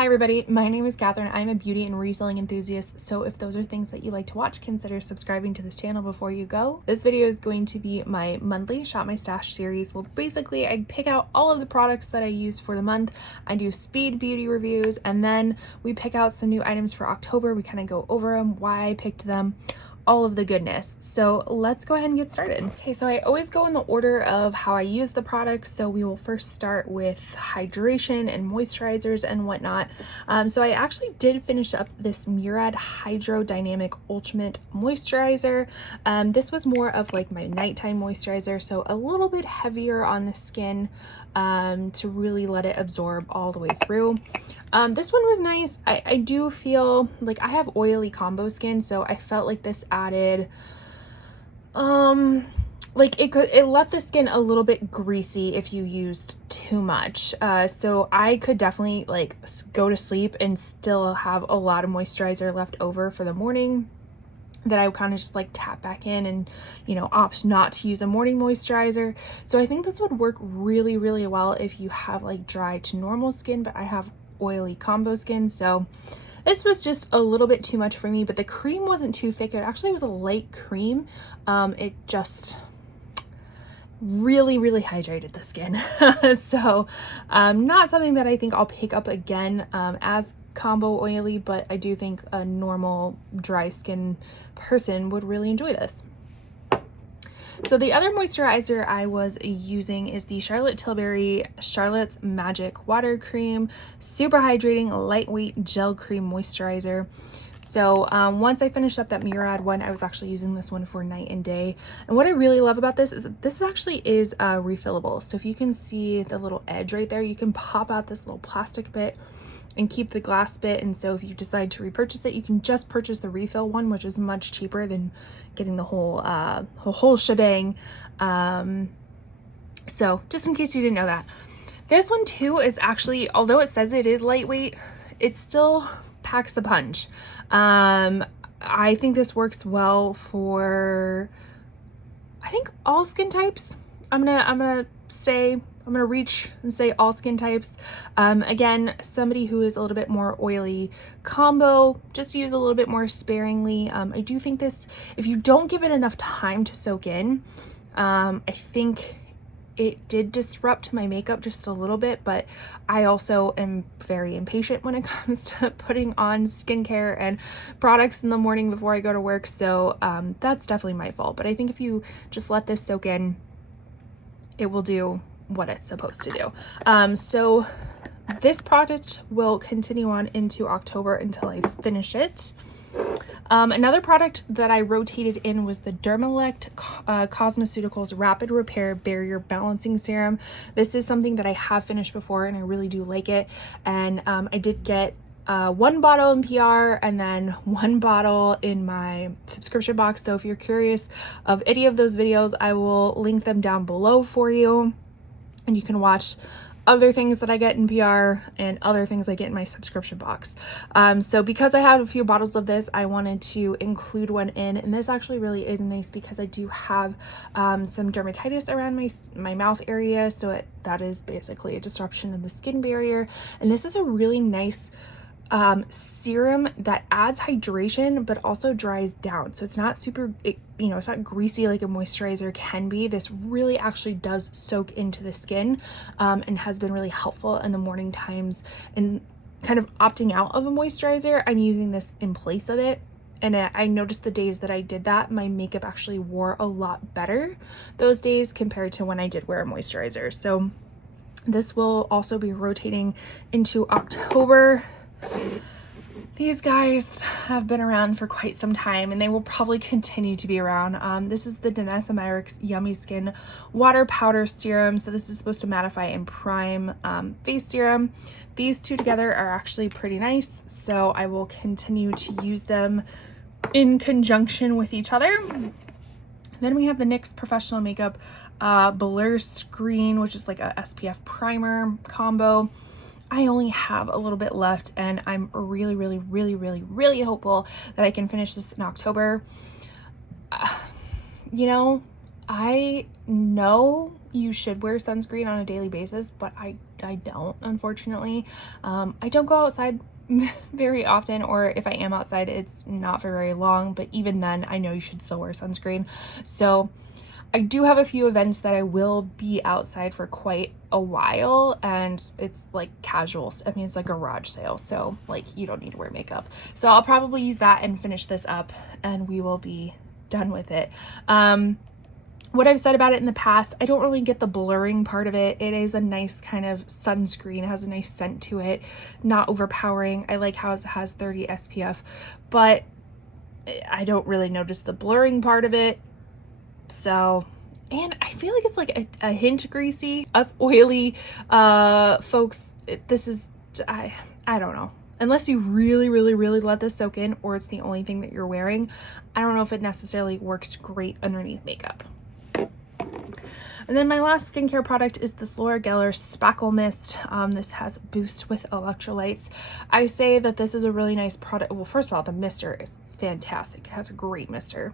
Hi everybody, my name is Catherine. I'm a beauty and reselling enthusiast, so if those are things that you like to watch, consider subscribing to this channel before you go. This video is going to be my monthly Shop My Stash series. Well, basically I pick out all of the products that I use for the month. I do speed beauty reviews, and then we pick out some new items for October. We kind of go over them, why I picked them, all of the goodness. So let's go ahead and get started. Okay, so I always go in the order of how I use the products. So we will first start with hydration and moisturizers and whatnot. So I actually did finish up this Murad Hydro Dynamic Ultimate Moisturizer. This was more of like my nighttime moisturizer, so a little bit heavier on the skin to really let it absorb all the way through. This one was nice. I do feel like I have oily combo skin, so I felt like this added like it left the skin a little bit greasy if you used too much. So I could definitely like go to sleep and still have a lot of moisturizer left over for the morning that I would kind of just like tap back in and, you know, opt not to use a morning moisturizer. So I think this would work really, really well if you have like dry to normal skin, but I have oily combo skin, so this was just a little bit too much for me. But the cream wasn't too thick. It actually was a light cream. It just really hydrated the skin. So not something that I think I'll pick up again as combo oily, but I do think a normal dry skin person would really enjoy this. So the other moisturizer I was using is the Charlotte Tilbury Charlotte's Magic Water Cream, super hydrating, lightweight gel cream moisturizer. So once I finished up that Murad one, I was actually using this one for night and day. And what I really love about this is that this actually is refillable. So if you can see the little edge right there, you can pop out this little plastic bit and keep the glass bit. And so if you decide to repurchase it, you can just purchase the refill one, which is much cheaper than getting the whole shebang. So just in case you didn't know that. This one too is actually, although it says it is lightweight, it still packs the punch. I think this works well for, I think, all skin types. I'm gonna reach and say all skin types. Again, somebody who is a little bit more oily combo, just use a little bit more sparingly. I do think this, if you don't give it enough time to soak in, I think it did disrupt my makeup just a little bit, but I also am very impatient when it comes to putting on skincare and products in the morning before I go to work. So that's definitely my fault. But I think if you just let this soak in, it will do what it's supposed to do. So this product will continue on into October until I finish it. Another product that I rotated in was the Dermalect Cosmeceuticals Rapid Repair Barrier Balancing Serum. This is something that I have finished before and I really do like it. And I did get one bottle in PR and then one bottle in my subscription box. So if you're curious of any of those videos, I will link them down below for you. And you can watch other things that I get in PR and other things I get in my subscription box. So because I have a few bottles of this, I wanted to include one in, and this actually really is nice because I do have some dermatitis around my mouth area, so that is basically a disruption of the skin barrier. And this is a really nice serum that adds hydration but also dries down, so it's not super, it's not greasy like a moisturizer can be. This really actually does soak into the skin and has been really helpful in the morning times. And kind of opting out of a moisturizer, I'm using this in place of it. And I noticed the days that I did that, my makeup actually wore a lot better those days compared to when I did wear a moisturizer. So this will also be rotating into October. These guys have been around for quite some time and they will probably continue to be around. This is the Danessa Myricks Yummy Skin Water Powder Serum. So this is supposed to mattify and prime face serum. These two together are actually pretty nice, so I will continue to use them in conjunction with each other. Then we have the NYX Professional Makeup Blur Screen, which is like a SPF primer combo. I only have a little bit left and I'm really hopeful that I can finish this in October. You know, I know you should wear sunscreen on a daily basis, but I I don't, unfortunately. I don't go outside very often, or if I am outside, it's not for very long, but even then I know you should still wear sunscreen. So I do have a few events that I will be outside for quite a while, and it's like casual. I mean, it's like a garage sale, so like you don't need to wear makeup. So I'll probably use that and finish this up, and we will be done with it. What I've said about it in the past, I don't really get the blurring part of it. It is a nice kind of sunscreen. It has a nice scent to it, not overpowering. I like how it has 30 SPF, but I don't really notice the blurring part of it. So, and I feel like it's like a hint greasy. Us oily folks, this is, I don't know. Unless you really, really, really let this soak in, or it's the only thing that you're wearing, I don't know if it necessarily works great underneath makeup. And then my last skincare product is this Laura Geller Spackle Mist. This has Boost with electrolytes. I say that this is a really nice product. Well, first of all, the mister is fantastic. It has a great mister.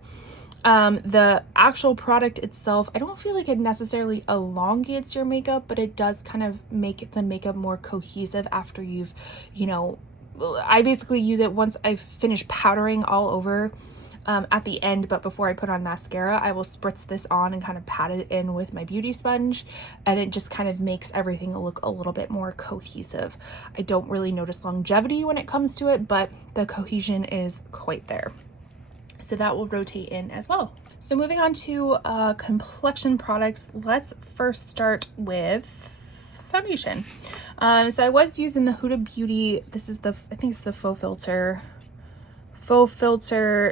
The actual product itself, I don't feel like it necessarily elongates your makeup, but it does kind of make the makeup more cohesive after you've, you know, I basically use it once I've finished powdering all over at the end, but before I put on mascara, I will spritz this on and kind of pat it in with my beauty sponge, and it just kind of makes everything look a little bit more cohesive. I don't really notice longevity when it comes to it, but the cohesion is quite there. So that will rotate in as well. So moving on to complexion products, let's first start with foundation. So I was using the Huda Beauty, this is the, I think it's the Faux Filter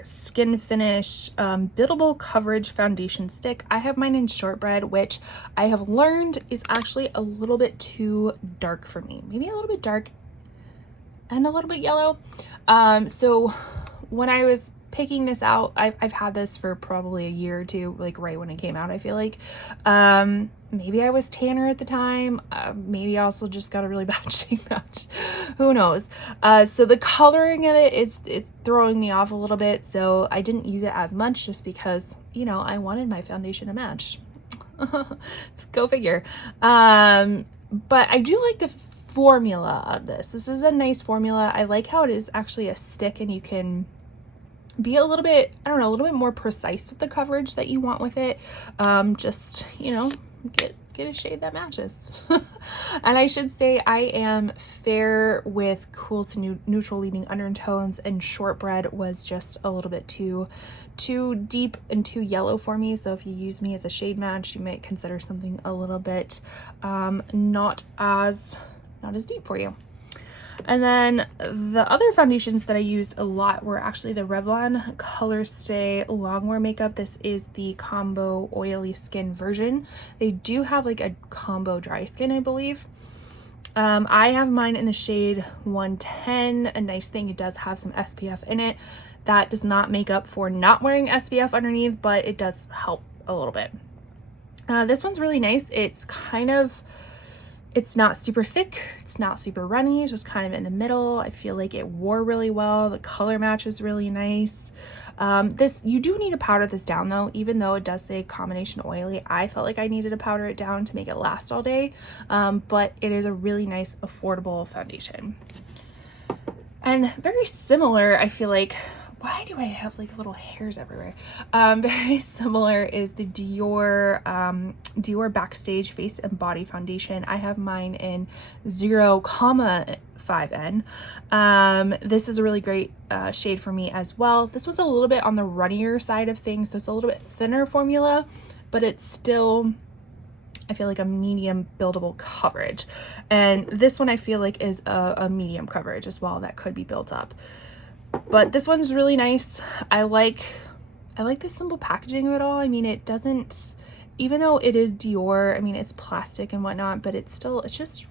Skin Finish Buildable Coverage Foundation Stick. I have mine in Shortbread, which I have learned is actually a little bit too dark for me. Maybe a little bit dark and a little bit yellow. So when I was picking this out, I've had this for probably a year or two, like right when it came out, I feel like. Maybe I was tanner at the time. Maybe I also just got a really bad shade match. Who knows? So the coloring of it, it's throwing me off a little bit. So I didn't use it as much just because, you know, I wanted my foundation to match. Go figure. But I do like the formula of this. This is a nice formula. I like how it is actually a stick, and you can be a little bit, I don't know, a little bit more precise with the coverage that you want with it. Just, you know, get a shade that matches. And I should say I am fair with cool to neutral leading undertones, and Shortbread was just a little bit too deep and too yellow for me. So if you use me as a shade match, you might consider something a little bit not as deep for you. And then the other foundations that I used a lot were actually the Revlon Color Stay Longwear Makeup. This is the combo oily skin version. They do have like a combo dry skin, I believe. I have mine in the shade 110. A nice thing, it does have some SPF in it. That does not make up for not wearing SPF underneath, but it does help a little bit. This one's really nice. It's not super thick, it's not super runny, it's just kind of in the middle. I feel like it wore really well. The color match is really nice. You do need to powder this down though, even though it does say combination oily. I felt like I needed to powder it down to make it last all day, but it is a really nice, affordable foundation. And very similar, I feel like, why do I have like little hairs everywhere? Very similar is the Dior Backstage Face and Body Foundation. I have mine in 0,5N. This is a really great shade for me as well. This was a little bit on the runnier side of things, so it's a little bit thinner formula, but it's still, I feel like, a medium buildable coverage. And this one I feel like is a medium coverage as well that could be built up. But this one's really nice. I like the simple packaging of it all. I mean, it doesn't, even though it is Dior, I mean, it's plastic and whatnot, but it's just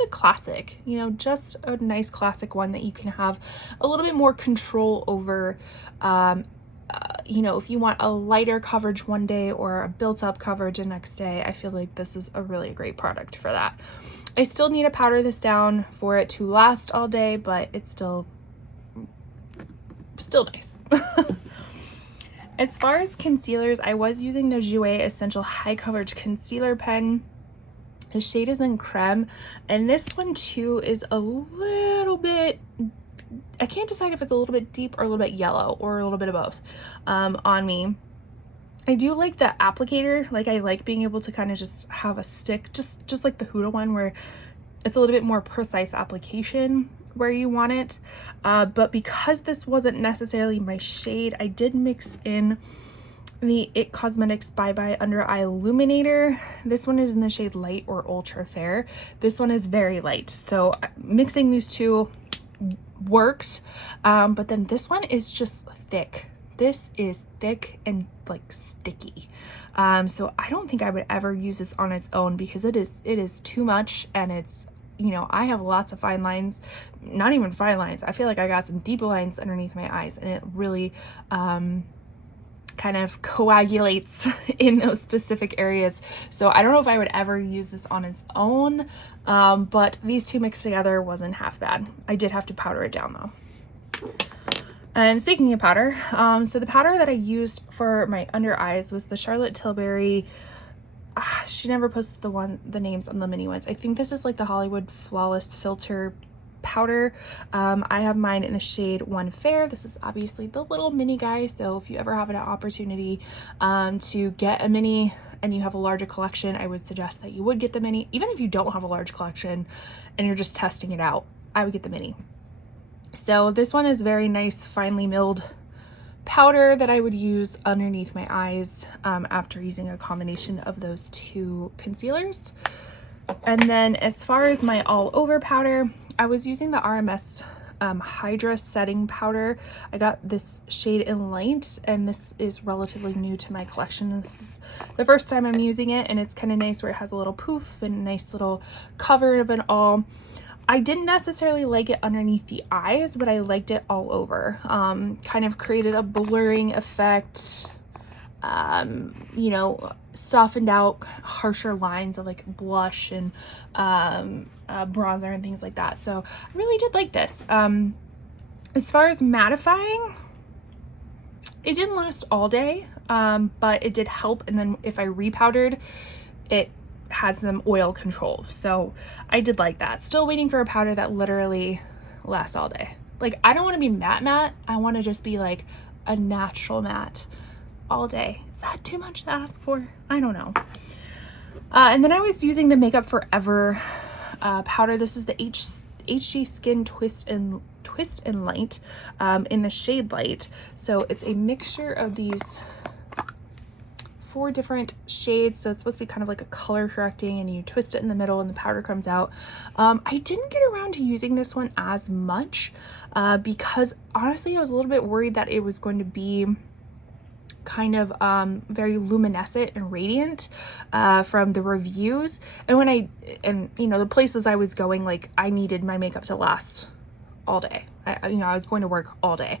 a classic, you know, just a nice classic one that you can have a little bit more control over. You know, if you want a lighter coverage one day or a built up coverage the next day, I feel like this is a really great product for that. I still need to powder this down for it to last all day, but it's still nice. As far as concealers, I was using the Jouer Essential High Coverage Concealer Pen. The shade is in Creme, and this one too is a little bit, I can't decide if it's a little bit deep or a little bit yellow or a little bit of both on me. I do like the applicator. Like, I like being able to kind of just have a stick, just like the Huda one, where it's a little bit more precise application where you want it. But because this wasn't necessarily my shade, I did mix in the IT Cosmetics Bye Bye Under Eye Illuminator. This one is in the shade Light or Ultra Fair. This one is very light. So mixing these two works. But then this one is just thick. This is thick and like sticky. So I don't think I would ever use this on its own, because it is too much, and it's, you know, I have lots of fine lines, not even fine lines. I feel like I got some deep lines underneath my eyes, and it really kind of coagulates in those specific areas. So I don't know if I would ever use this on its own, but these two mixed together wasn't half bad. I did have to powder it down though. And speaking of powder, so the powder that I used for my under eyes was the Charlotte Tilbury, she never puts the names on the mini ones. I think this is like the Hollywood Flawless Filter powder. I have mine in the shade One Fair. This is obviously the little mini guy, so if you ever have an opportunity to get a mini and you have a larger collection, I would suggest that you would get the mini. Even if you don't have a large collection and you're just testing it out, I would get the mini. So this one is very nice, finely milled powder that I would use underneath my eyes after using a combination of those two concealers. And then as far as my all over powder, I was using the RMS Hydra setting powder. I got this shade in Light, and this is relatively new to my collection. This is the first time I'm using it, and it's kind of nice where it has a little poof and a nice little cover of it all. I didn't necessarily like it underneath the eyes, but I liked it all over. Kind of created a blurring effect, you know, softened out harsher lines of like blush and bronzer and things like that. So I really did like this. As far as mattifying, it didn't last all day, but it did help. And then if I repowdered, it had some oil control. So I did like that. Still waiting for a powder that literally lasts all day. Like, I don't want to be matte. I want to just be like a natural matte all day. Is that too much to ask for? I don't know. And then I was using the Makeup Forever powder. This is the HG Skin Twist and Light in the shade Light. So it's a mixture of these 4 different shades. So it's supposed to be kind of like a color correcting, and you twist it in the middle and the powder comes out. I didn't get around to using this one as much because honestly I was a little bit worried that it was going to be kind of very luminescent and radiant from the reviews, and you know, the places I was going, like, I needed my makeup to last all day. You know, I was going to work all day,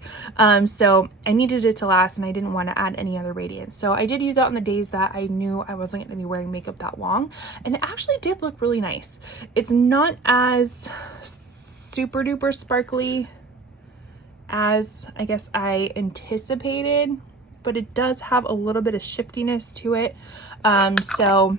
so I needed it to last, and I didn't want to add any other radiance. So I did use it on the days that I knew I wasn't going to be wearing makeup that long, and it actually did look really nice. It's not as super duper sparkly as I guess I anticipated, but it does have a little bit of shiftiness to it. So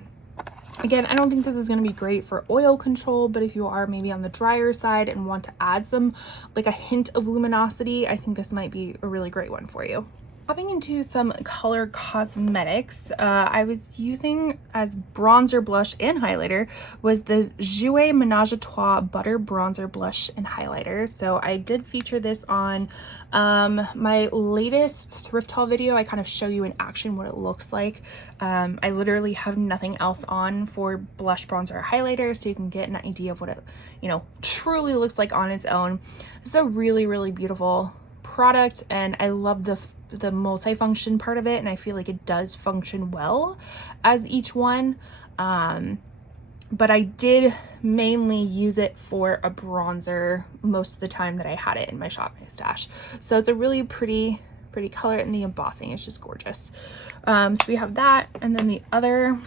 again, I don't think this is going to be great for oil control, but if you are maybe on the drier side and want to add some, like a hint of luminosity, I think this might be a really great one for you. Hopping into some color cosmetics, I was using as bronzer, blush, and highlighter was the Jouer Ménage à Trois Butter Bronzer Blush and Highlighter. So I did feature this on my latest thrift haul video. I kind of show you in action what it looks like. I literally have nothing else on for blush, bronzer, or highlighter, so you can get an idea of what it, you know, truly looks like on its own. It's a really, really beautiful product, and I love the multifunction part of it, and I feel like it does function well as each one, but I did mainly use it for a bronzer most of the time that I had it in my shopping stash. So it's a really pretty color, and the embossing is just gorgeous. So we have that, and then the other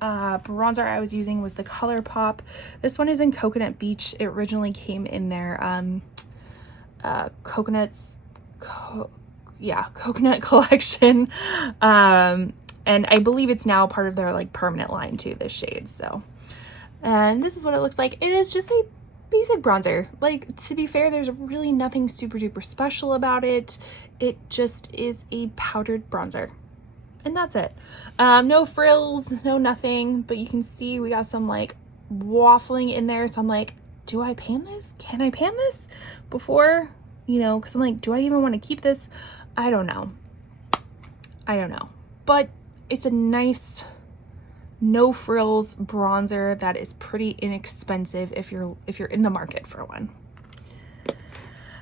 bronzer I was using was the ColourPop. This one is in Coconut Beach. It originally came in their coconut collection, and I believe it's now part of their like permanent line too, this shade. So And this is what it looks like. It is just a basic bronzer. Like, to be fair, there's really nothing super duper special about it. It just is a powdered bronzer. And that's it. No frills, no nothing, but you can see we got some like waffling in there. So I'm like, do I pan this? Can I pan this before, you know, because I'm like, do I even want to keep this? I don't know. But it's a nice no frills bronzer that is pretty inexpensive if you're in the market for one.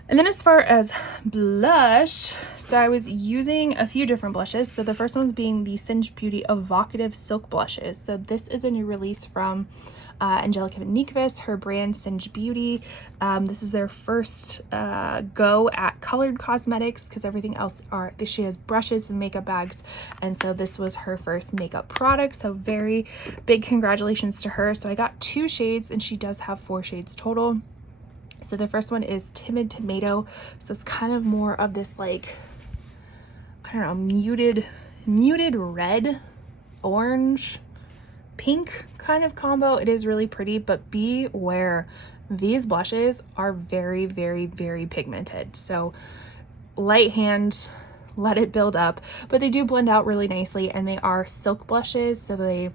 And then as far as blush, so I was using a few different blushes. So the first one's being the Singe Beauty Evocative Silk Blushes. So this is a new release from Angelica Nyquist, her brand Singe Beauty. This is their first go at colored cosmetics, because everything else she has brushes and makeup bags, and so this was her first makeup product. So very big congratulations to her. So I got 2 shades, and she does have 4 shades total. So the first one is Timid Tomato. So it's kind of more of this like, I don't know, muted red, orange, pink kind of combo. It is really pretty, but beware, these blushes are very, very, very pigmented. So light hand, let it build up, but they do blend out really nicely, and they are silk blushes. So they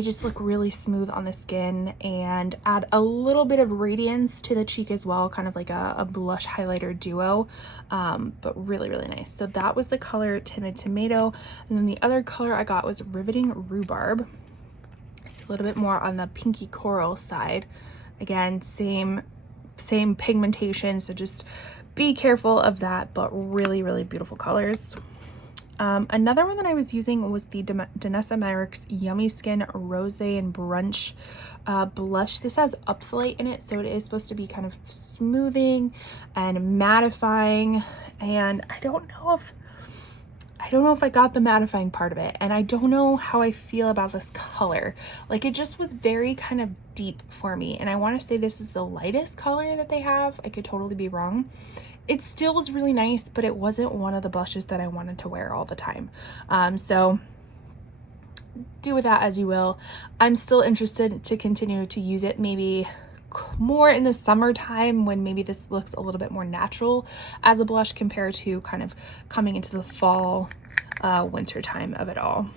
just look really smooth on the skin and add a little bit of radiance to the cheek as well, kind of like a blush highlighter duo, but really, really nice. So that was the color Timid Tomato. And then the other color I got was Riveting Rhubarb. It's a little bit more on the pinky coral side. Again, same pigmentation, so just be careful of that, but really, really beautiful colors. Another one that I was using was the Danessa Myricks Yummy Skin Rosé and Brunch blush. This has Upsolite in it, so it is supposed to be kind of smoothing and mattifying, and I don't know if I got the mattifying part of it, and I don't know how I feel about this color. Like, it just was very kind of deep for me, and I want to say this is the lightest color that they have. I could totally be wrong. It still was really nice, but it wasn't one of the blushes that I wanted to wear all the time. So do with that as you will. I'm still interested to continue to use it, maybe more in the summertime when maybe this looks a little bit more natural as a blush compared to kind of coming into the fall, winter time of it all.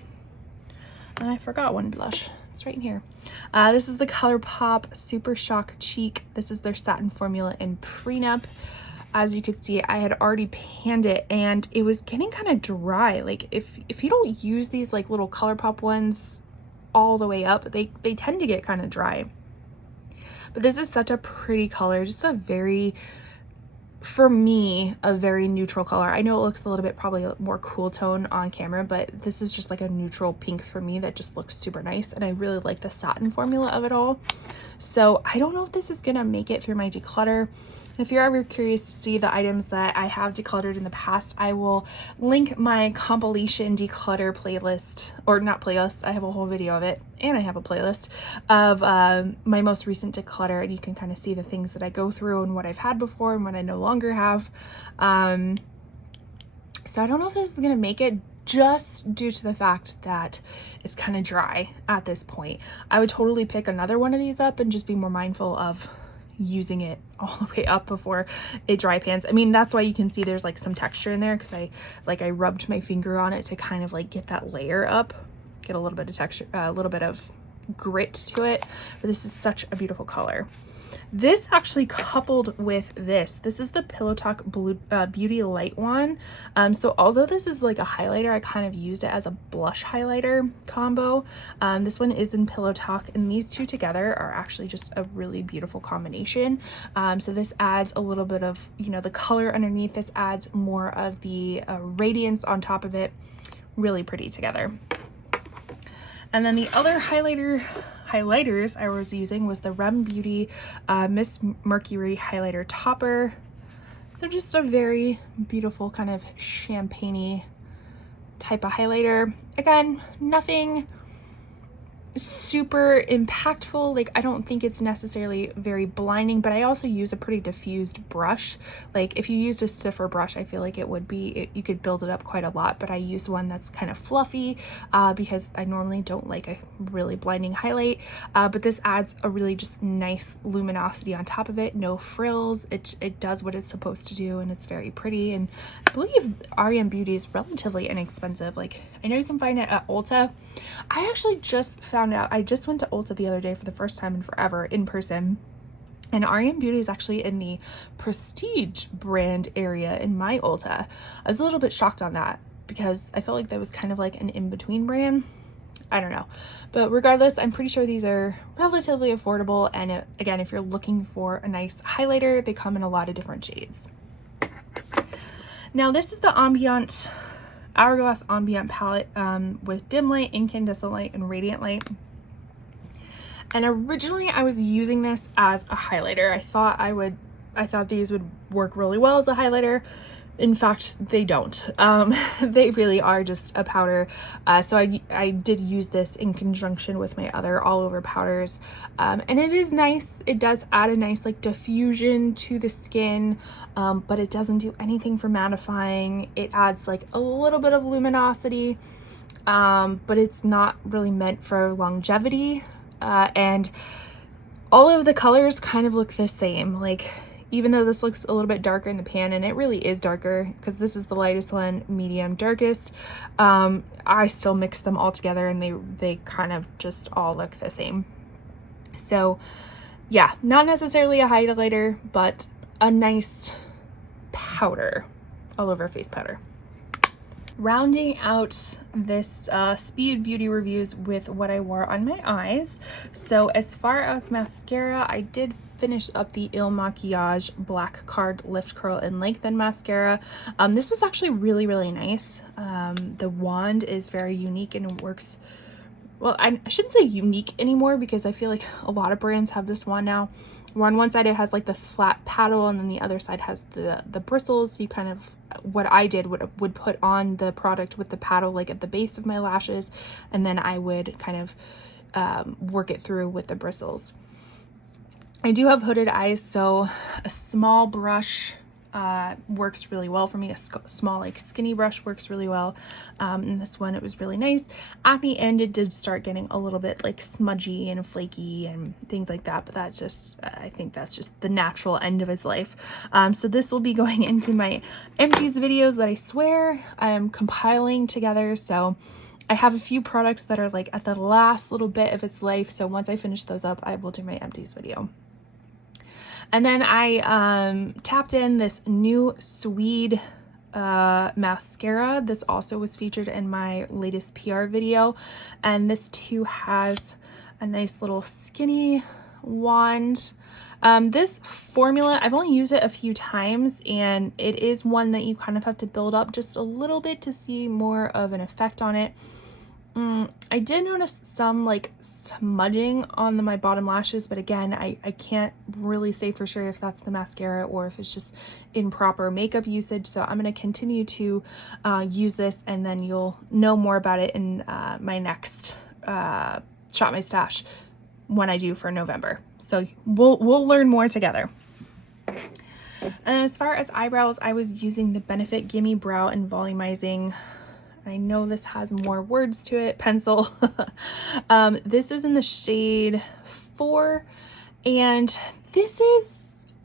And I forgot one blush. It's right in here. This is the ColourPop Super Shock Cheek. This is their satin formula in Prenup. As you could see, I had already panned it, and it was getting kind of dry. Like, if you don't use these like little ColourPop ones all the way up, they tend to get kind of dry. But this is such a pretty color, just a very, for me, a very neutral color. I know it looks a little bit probably more cool tone on camera, but this is just like a neutral pink for me that just looks super nice, and I really like the satin formula of it all. So I don't know if this is gonna make it through my declutter. If you're ever curious to see the items that I have decluttered in the past, I will link my compilation declutter playlist, or not playlist, I have a whole video of it, and I have a playlist of my most recent declutter, and you can kind of see the things that I go through and what I've had before and what I no longer have. So I don't know if this is gonna make it, just due to the fact that it's kind of dry at this point. I would totally pick another one of these up and just be more mindful of using it all the way up before it dry pans. I mean, that's why you can see there's like some texture in there, because I rubbed my finger on it to kind of like get that layer up, get a little bit of texture, a little bit of grit to it. But this is such a beautiful color. This actually coupled with this is the Pillow Talk Beauty Light one. So although this is like a highlighter, I kind of used it as a blush highlighter combo. This one is in Pillow Talk, and these two together are actually just a really beautiful combination. So this adds a little bit of, you know, the color underneath. This adds more of the radiance on top of it. Really pretty together. And then the other highlighters I was using was the Rem Beauty Miss Mercury Highlighter Topper. So just a very beautiful kind of champagne-y type of highlighter. Again, nothing super super impactful. Like, I don't think it's necessarily very blinding, but I also use a pretty diffused brush. Like, if you used a stiffer brush, I feel like it would be, you could build it up quite a lot, but I use one that's kind of fluffy because I normally don't like a really blinding highlight, but this adds a really just nice luminosity on top of it. No frills. It does what it's supposed to do, and it's very pretty. And I believe REM Beauty is relatively inexpensive. Like, I know you can find it at Ulta. I actually just found out, I just went to Ulta the other day for the first time in forever in person, and REM Beauty is actually in the prestige brand area in my Ulta. I was a little bit shocked on that because I felt like that was kind of like an in-between brand. I don't know, but regardless, I'm pretty sure these are relatively affordable. And again, if you're looking for a nice highlighter, they come in a lot of different shades. Now this is the Ambient Hourglass Ambient palette with dim light, incandescent light, and radiant light. And originally I was using this as a highlighter. I thought these would work really well as a highlighter. In fact, they don't. They really are just a powder. So I did use this in conjunction with my other all over powders. And it is nice. It does add a nice like diffusion to the skin, but it doesn't do anything for mattifying. It adds like a little bit of luminosity, but it's not really meant for longevity. And all of the colors kind of look the same. Like, even though this looks a little bit darker in the pan, and it really is darker because this is the lightest one, medium, darkest, I still mix them all together and they kind of just all look the same. So yeah, not necessarily a highlighter, but a nice powder, all over face powder. Rounding out this speed beauty reviews with what I wore on my eyes. So as far as mascara, I did finish up the Il Makiage Black Card Lift, Curl, and Lengthen mascara. This was actually really, really nice. The wand is very unique and it works, well, I shouldn't say unique anymore because I feel like a lot of brands have this wand now. Where on one side it has like the flat paddle and then the other side has the bristles. You kind of, what I did would put on the product with the paddle like at the base of my lashes, and then I would kind of work it through with the bristles. I do have hooded eyes, so a small brush works really well for me. A small like skinny brush works really well. And this one, it was really nice. At the end it did start getting a little bit like smudgy and flaky and things like that, but that just I think that's just the natural end of its life. So this will be going into my empties videos that I swear I am compiling together. So I have a few products that are like at the last little bit of its life, so once I finish those up I will do my empties video. And then I tapped in this new Swede mascara. This also was featured in my latest PR video, and this too has a nice little skinny wand. This formula, I've only used it a few times, and it is one that you kind of have to build up just a little bit to see more of an effect on it. I did notice some like smudging on my bottom lashes, but again, I can't really say for sure if that's the mascara or if it's just improper makeup usage. So I'm going to continue to use this, and then you'll know more about it in my next Shop My Stash when I do for November. So we'll learn more together. And as far as eyebrows, I was using the Benefit Gimme Brow and Volumizing, I know this has more words to it, pencil. This is in the shade 4, and this is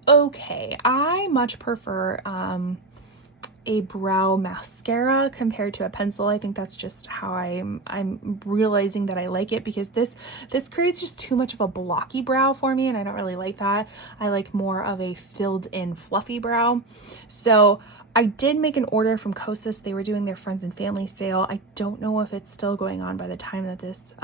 okay. I much prefer a brow mascara compared to a pencil. I think that's just how I'm realizing that I like it, because this creates just too much of a blocky brow for me, and I don't really like that. I like more of a filled in fluffy brow. So I did make an order from Kosas. They were doing their friends and family sale. I don't know if it's still going on by the time that this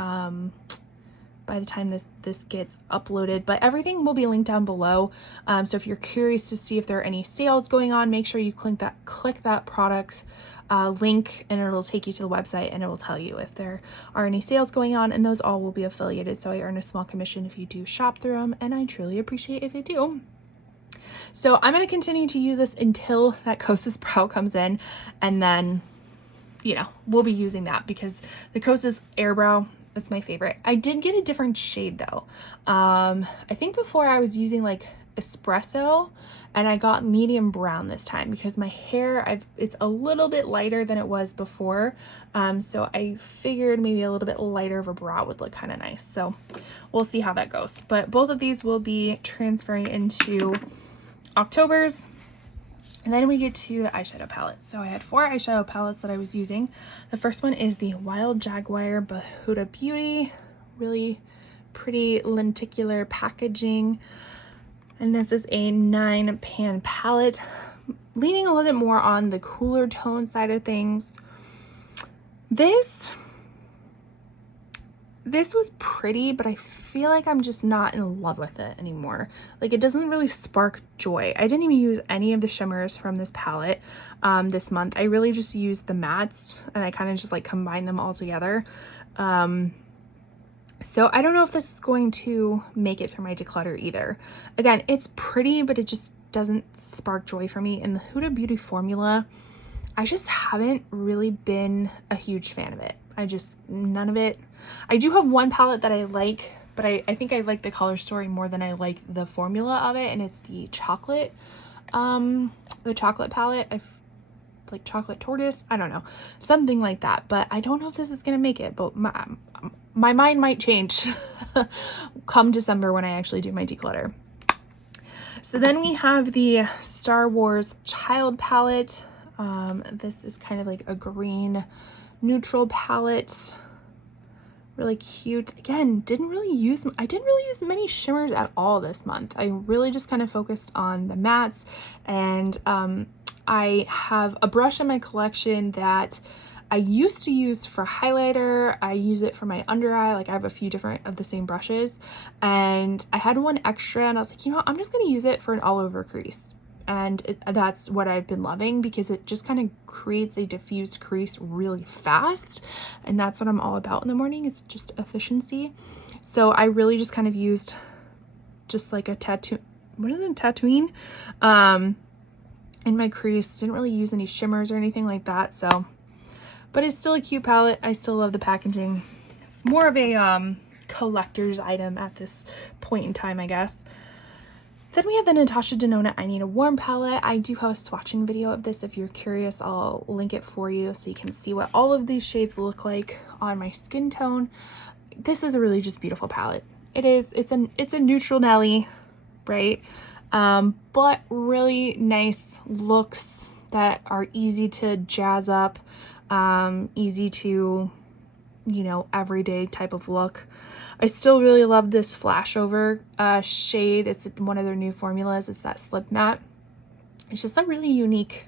this gets uploaded, but everything will be linked down below. So if you're curious to see if there are any sales going on, make sure you click that product link, and it'll take you to the website, and it will tell you if there are any sales going on, and those all will be affiliated. So I earn a small commission if you do shop through them, and I truly appreciate if you do. So I'm going to continue to use this until that Kosas brow comes in, and then, you know, we'll be using that, because the Kosas Air Brow, That's my favorite. I did get a different shade though. I think before I was using like espresso, and I got medium brown this time because my hair, it's a little bit lighter than it was before. So I figured maybe a little bit lighter of a brow would look kind of nice. So we'll see how that goes. But both of these will be transferring into October's. And then we get to the eyeshadow palettes. So I had 4 eyeshadow palettes that I was using. The first one is the Wild Jaguar by Huda Beauty. Really pretty lenticular packaging. And this is a 9-pan palette, leaning a little bit more on the cooler tone side of things. This was pretty, but I feel like I'm just not in love with it anymore. Like, it doesn't really spark joy. I didn't even use any of the shimmers from this palette this month. I really just used the mattes, and I kind of just like combined them all together. So I don't know if this is going to make it through my declutter either. Again, it's pretty, but it just doesn't spark joy for me. And the Huda Beauty formula, I just haven't really been a huge fan of it. None of it. I do have one palette that I like, but I think I like the color story more than I like the formula of it, and it's the chocolate palette. I've like chocolate tortoise, I don't know, something like that. But I don't know if this is gonna make it, but my mind might change come December when I actually do my declutter. So then we have the Star Wars Child palette. This is kind of like a green neutral palette, really cute. Again, I didn't really use many shimmers at all this month. I really just kind of focused on the mattes, and I have a brush in my collection that I used to use for highlighter. I use it for my under eye. Like, I have a few different of the same brushes, and I had one extra, and I was like, you know, I'm just going to use it for an all over crease. And that's what I've been loving, because it just kind of creates a diffused crease really fast. And that's what I'm all about in the morning. It's just efficiency. So I really just kind of used just like a Tatooine in my crease. Didn't really use any shimmers or anything like that. So, but it's still a cute palette. I still love the packaging. It's more of a collector's item at this point in time, I guess. Then we have the Natasha Denona I Need a Warm palette. I do have a swatching video of this. If you're curious, I'll link it for you so you can see what all of these shades look like on my skin tone. This is a really just beautiful palette. It's a neutral Nelly, right? But really nice looks that are easy to jazz up, easy to, you know, everyday type of look. I still really love this flashover shade. It's one of their new formulas. It's that slip matte. It's just a really unique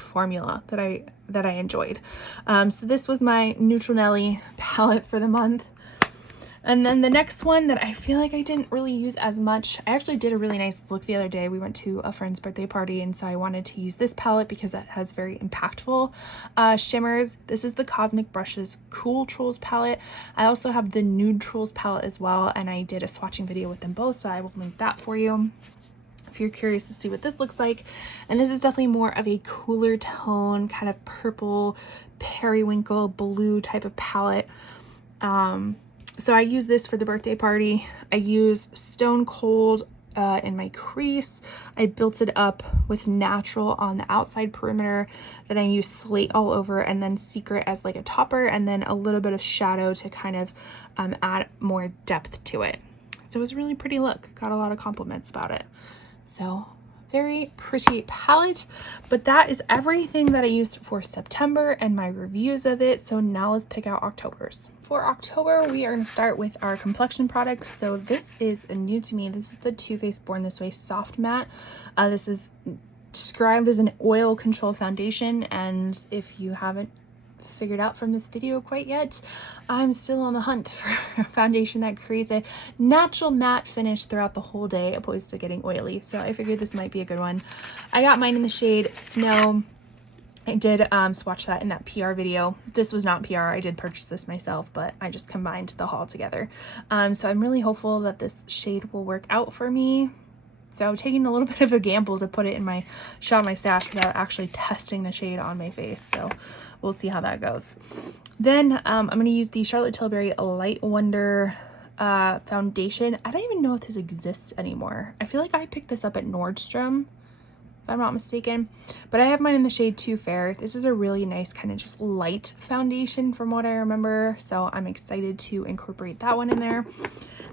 formula that I enjoyed. So this was my Neutral Nelly palette for the month. And then the next one that I feel like I didn't really use as much, I actually did a really nice look the other day. We went to a friend's birthday party, and so I wanted to use this palette because that has very impactful shimmers. This is the Cosmic Brushes Cool Trolls palette. I also have the Nude Trolls palette as well, and I did a swatching video with them both, so I will link that for you if you're curious to see what this looks like. And this is definitely more of a cooler tone, kind of purple, periwinkle blue type of palette. So I use this for the birthday party. I use Stone Cold in my crease. I built it up with Natural on the outside perimeter. Then I use Slate all over, and then Secret as like a topper, and then a little bit of shadow to kind of add more depth to it. So it was a really pretty look. Got a lot of compliments about it. So very pretty palette. But that is everything that I used for September and my reviews of it. So now let's pick out October's. For October, we are going to start with our complexion products. So this is new to me. This is the Too Faced Born This Way Soft Matte. This is described as an oil control foundation, and if you haven't figured out from this video quite yet, I'm still on the hunt for a foundation that creates a natural matte finish throughout the whole day opposed to getting oily. So I figured this might be a good one. I got mine in the shade Snow. I did swatch that in that PR video. This was not PR. I did purchase this myself, but I just combined the haul together. So I'm really hopeful that this shade will work out for me. So taking a little bit of a gamble to put it in my Shop My Stash without actually testing the shade on my face. So we'll see how that goes. Then I'm going to use the Charlotte Tilbury Light Wonder foundation. I don't even know if this exists anymore. I feel like I picked this up at Nordstrom, if I'm not mistaken, but I have mine in the shade Too Fair. This is a really nice kind of just light foundation from what I remember, so I'm excited to incorporate that one in there.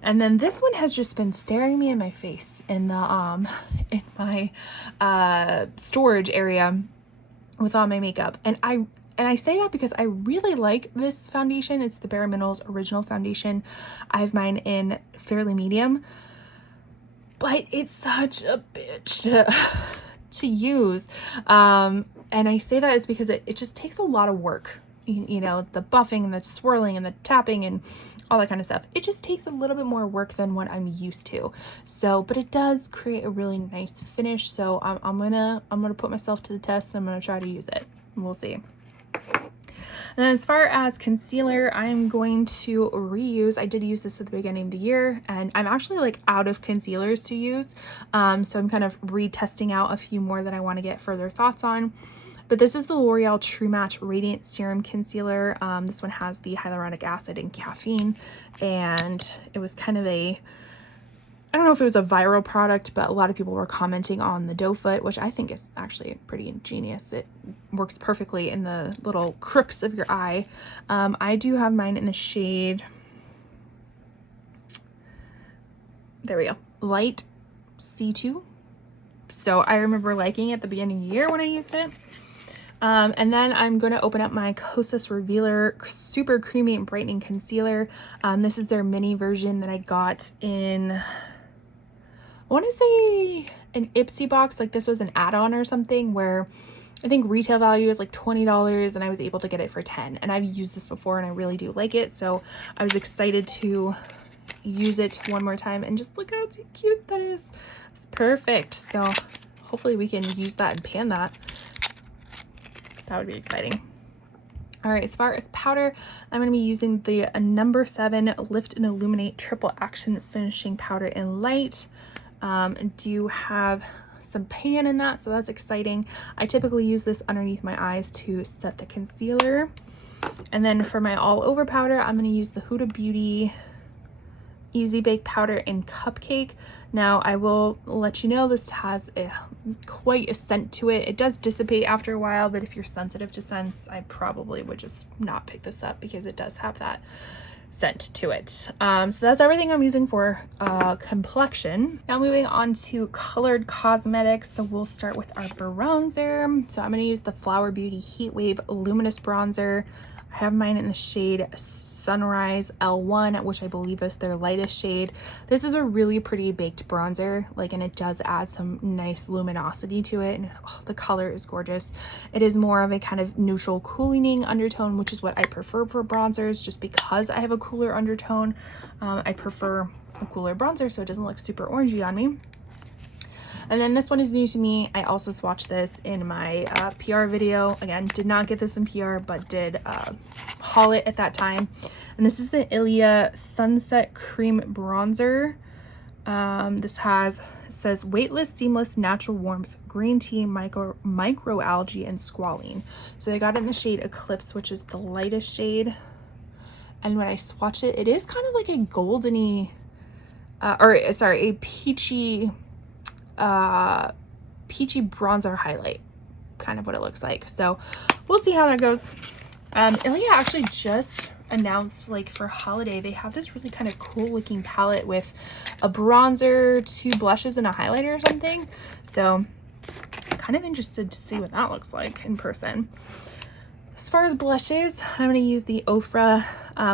And then this one has just been staring me in my face in the in my storage area with all my makeup, and I say that because I really like this foundation. It's the Bare Minerals Original Foundation. I have mine in Fairly Medium, but it's such a bitch to use. And I say that is because it just takes a lot of work. You know, the buffing and the swirling and the tapping and all that kind of stuff. It just takes a little bit more work than what I'm used to. So, but it does create a really nice finish. So I'm gonna put myself to the test, and I'm gonna try to use it. And we'll see. And then as far as concealer, I'm going to reuse. I did use this at the beginning of the year, and I'm actually like out of concealers to use. So I'm kind of retesting out a few more that I want to get further thoughts on. But this is the L'Oreal True Match Radiant Serum Concealer. This one has the hyaluronic acid and caffeine, and it was kind of I don't know if it was a viral product, but a lot of people were commenting on the doe foot, which I think is actually pretty ingenious. It works perfectly in the little crooks of your eye. I do have mine in the shade, there we go, Light C2. So I remember liking it at the beginning of the year when I used it. And then I'm going to open up my Kosas Revealer Super Creamy and Brightening Concealer. This is their mini version that I got in, I want to say an Ipsy box. Like this was an add-on or something, where I think retail value is like $20 and I was able to get it for $10. And I've used this before and I really do like it. So I was excited to use it one more time, and just look how cute that is. It's perfect. So hopefully we can use that and pan that. That would be exciting. All right, as far as powder, I'm going to be using the number 7 Lift and Illuminate Triple Action Finishing Powder in Light. Do have some pan in that, so that's exciting. I typically use this underneath my eyes to set the concealer. And then for my all over powder, I'm going to use the Huda Beauty Easy Bake Powder in Cupcake. Now I will let you know this has quite a scent to it. It does dissipate after a while, but if you're sensitive to scents, I probably would just not pick this up because it does have that scent to it. So that's everything I'm using for complexion. Now moving on to colored cosmetics. So we'll start with our bronzer. So I'm going to use the Flower Beauty Heat Wave Luminous Bronzer. I have mine in the shade Sunrise L1, which I believe is their lightest shade. This is a really pretty baked bronzer, and it does add some nice luminosity to it, and the color is gorgeous. It is more of a kind of neutral cooling undertone, which is what I prefer for bronzers, just because I have a cooler undertone. I prefer a cooler bronzer so it doesn't look super orangey on me. And then this one is new to me. I also swatched this in my PR video. Again, did not get this in PR, but did haul it at that time. And this is the Ilia Sunset Cream Bronzer. This says weightless, seamless, natural warmth, green tea, microalgae, and squalene. So I got it in the shade Eclipse, which is the lightest shade. And when I swatch it, it is kind of like a goldeny, a peachy bronzer highlight, kind of what it looks like. So we'll see how that goes. Ilia actually just announced, for holiday, they have this really kind of cool looking palette with a bronzer, 2 blushes, and a highlighter or something. So I'm kind of interested to see what that looks like in person. As far as blushes, I'm going to use the Ofra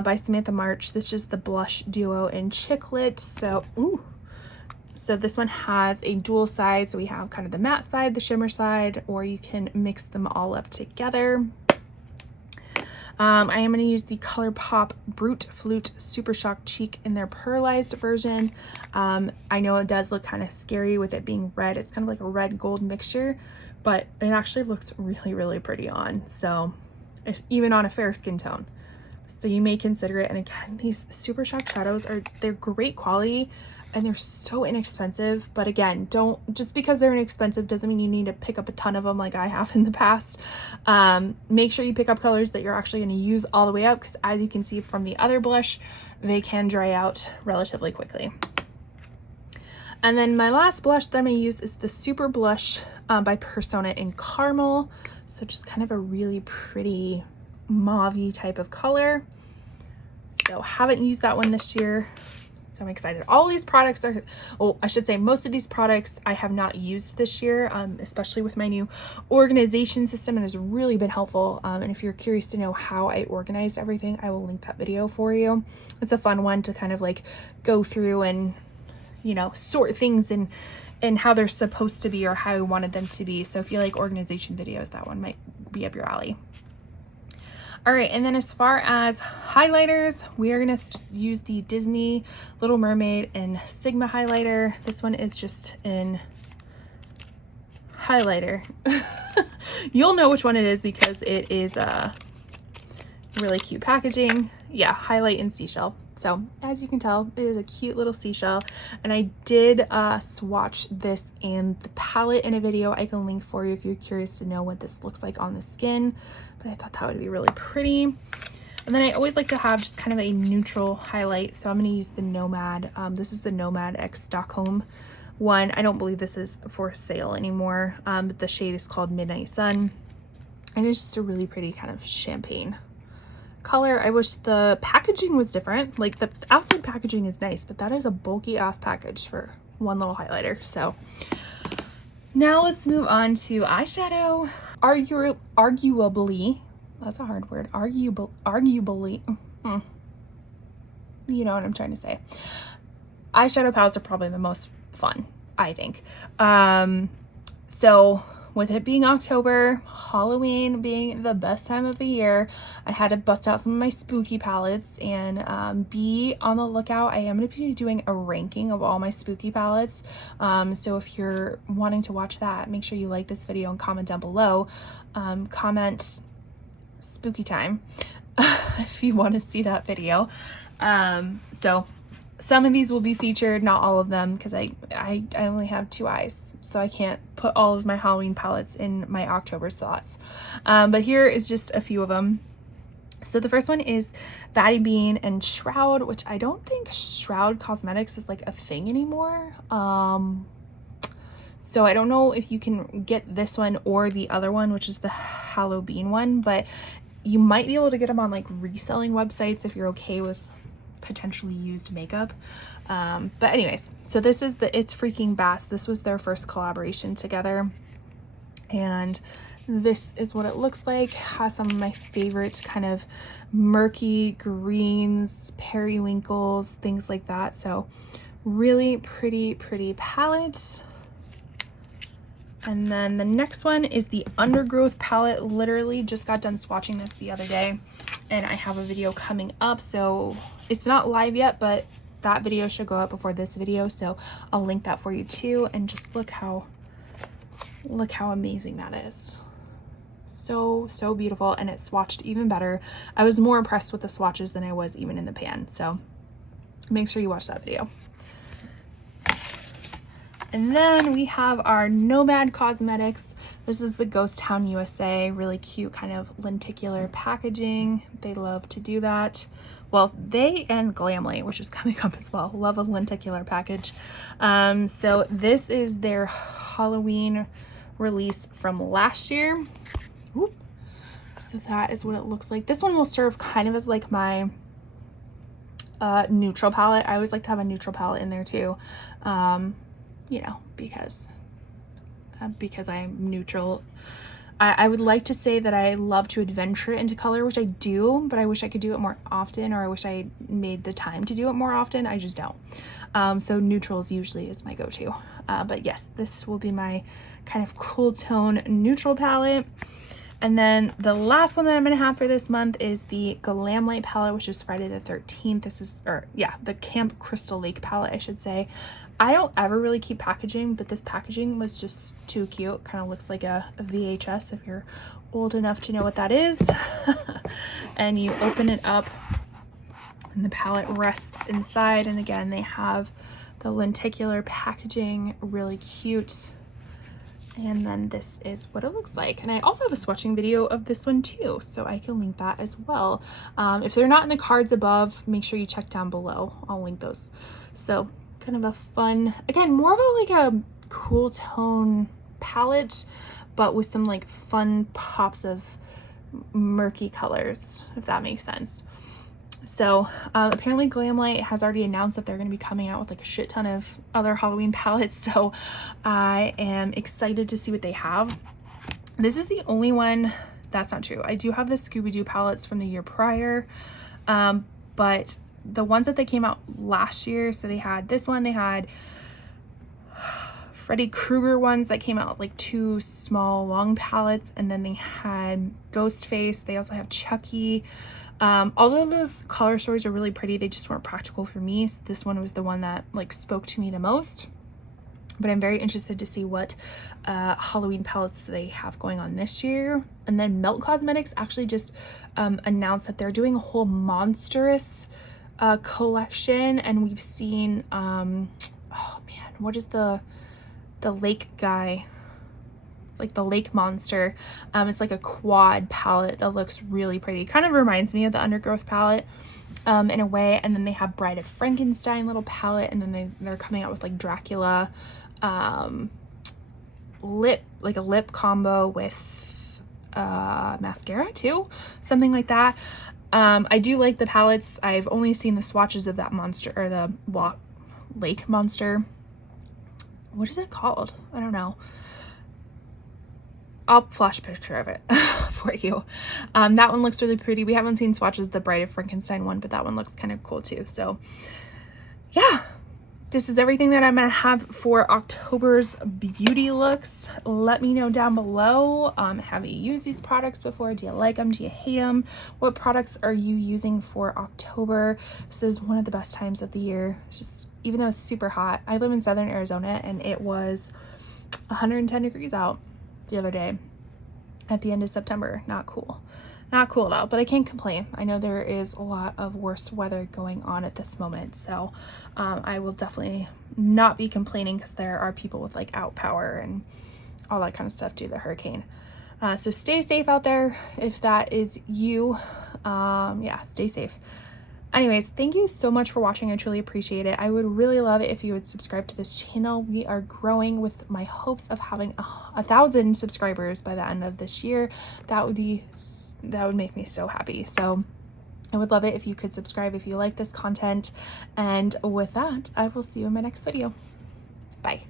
by Samantha March. This is the blush duo in Chicklet. So this one has a dual side, so we have kind of the matte side, the shimmer side, or you can mix them all up together. I am going to use the ColourPop Brute Flute Super Shock Cheek in their pearlized version. I know it does look kind of scary with it being red. It's kind of like a red gold mixture, but it actually looks really, really pretty on. So it's even on a fair skin tone. So you may consider it. And again, these Super Shock shadows they're great quality. and they're so inexpensive. But again, just because they're inexpensive doesn't mean you need to pick up a ton of them like I have in the past. Make sure you pick up colors that you're actually going to use all the way up, because as you can see from the other blush, they can dry out relatively quickly. And then my last blush that I'm going to use is the Super Blush by Persona in Caramel. So just kind of a really pretty mauve-y type of color. So haven't used that one this year, so I'm excited. All these products are, well, I should say most of these products I have not used this year, especially with my new organization system, and has really been helpful. And if you're curious to know how I organized everything, I will link that video for you. It's a fun one to kind of like go through and, you know, sort things and how they're supposed to be or how I wanted them to be. So if you like organization videos, that one might be up your alley. All right, and then as far as highlighters, we are gonna use the Disney Little Mermaid and Sigma highlighter. This one is just in highlighter. You'll know which one it is because it is really cute packaging. Yeah, highlight in seashell. So as you can tell, it is a cute little seashell, and I did swatch this and the palette in a video I can link for you if you're curious to know what this looks like on the skin, but I thought that would be really pretty. And then I always like to have just kind of a neutral highlight, so I'm going to use the Nomad. This is the Nomad X Stockholm one. I don't believe this is for sale anymore, but the shade is called Midnight Sun, and it's just a really pretty kind of champagne color. I wish the packaging was different. Like the outside packaging is nice, but that is a bulky ass package for one little highlighter. So now let's move on to eyeshadow. Arguably, that's a hard word. Arguably, you know what I'm trying to say. Eyeshadow palettes are probably the most fun, I think. So with it being October, Halloween being the best time of the year, I had to bust out some of my spooky palettes and be on the lookout. I am going to be doing a ranking of all my spooky palettes. So if you're wanting to watch that, make sure you like this video and comment down below. Comment spooky time if you want to see that video. So some of these will be featured, not all of them, because I only have 2 eyes, so I can't put all of my Halloween palettes in my October slots. But here is just a few of them. So the first one is Batty Bean and Shroud, which I don't think Shroud Cosmetics is like a thing anymore. So I don't know if you can get this one or the other one, which is the Halloween one, but you might be able to get them on like reselling websites if you're okay with potentially used makeup. But anyways, so this is the It's Freaking Bass. This was their first collaboration together, and this is what it looks like. Has some of my favorite kind of murky greens, periwinkles, things like that. So really pretty palette. And then the next one is the Undergrowth palette. Literally just got done swatching this the other day, and I have a video coming up, so it's not live yet, but that video should go up before this video, so I'll link that for you too. And just look how amazing that is. So beautiful, and it swatched even better. I was more impressed with the swatches than I was even in the pan, so make sure you watch that video. And then we have our Nomad Cosmetics. This is the Ghost Town USA, really cute kind of lenticular packaging. They love to do that. Well, they and Glamly, which is coming up as well, love a lenticular package. So this is their Halloween release from last year. Whoop. So that is what it looks like. This one will serve kind of as like my neutral palette. I always like to have a neutral palette in there too. You know, because I'm neutral. I would like to say that I love to adventure into color, which I do, but I wish I could do it more often, or I wish I made the time to do it more often. I just don't. So neutrals usually is my go-to. But yes, this will be my kind of cool tone neutral palette. And then the last one that I'm going to have for this month is the Glamlight palette, which is Friday the 13th. This is, the Camp Crystal Lake palette, I should say. I don't ever really keep packaging, but this packaging was just too cute. Kind of looks like a VHS if you're old enough to know what that is. And you open it up and the palette rests inside. And again, they have the lenticular packaging, really cute. And then this is what it looks like. And I also have a swatching video of this one too, so I can link that as well. If they're not in the cards above, make sure you check down below. I'll link those. So kind of a fun, again, more of a like a cool tone palette, but with some like fun pops of murky colors, if that makes sense. So apparently Glamlight has already announced that they're going to be coming out with like a shit ton of other Halloween palettes, so I am excited to see what they have. This is the only one. That's not true. I do have the Scooby-Doo palettes from the year prior, but the ones that they came out last year, so they had this one, they had Freddy Krueger ones that came out like 2 small long palettes, and then they had Ghostface. They also have Chucky. Although those color stories are really pretty, they just weren't practical for me. So this one was the one that like spoke to me the most. But I'm very interested to see what Halloween palettes they have going on this year. And then Melt Cosmetics actually just announced that they're doing a whole Monstrous collection, and we've seen oh man, what is the lake guy? It's like the lake monster. It's like a quad palette that looks really pretty. Kind of reminds me of the Undergrowth palette in a way. And then they have Bride of Frankenstein little palette, and then they're coming out with like Dracula lip, like a lip combo with mascara too, something like that. I do like the palettes. I've only seen the swatches of that monster, or the lake monster. What is it called? I don't know. I'll flash a picture of it for you. That one looks really pretty. We haven't seen swatches of the Bride of Frankenstein one, but that one looks kind of cool too. So yeah, this is everything that I'm gonna have for October's beauty looks. Let me know down below. Have you used these products before? Do you like them? Do you hate them? What products are you using for October? This is one of the best times of the year. It's just, even though it's super hot, I live in Southern Arizona and it was 110 degrees out the other day at the end of September. Not cool. Not cool at all, but I can't complain. I know there is a lot of worse weather going on at this moment, so I will definitely not be complaining, because there are people with like out power and all that kind of stuff due to the hurricane. So stay safe out there if that is you. Yeah, stay safe. Anyways, thank you so much for watching. I truly appreciate it. I would really love it if you would subscribe to this channel. We are growing with my hopes of having 1,000 subscribers by the end of this year. That would make me so happy. So I would love it if you could subscribe if you like this content. And with that, I will see you in my next video. Bye.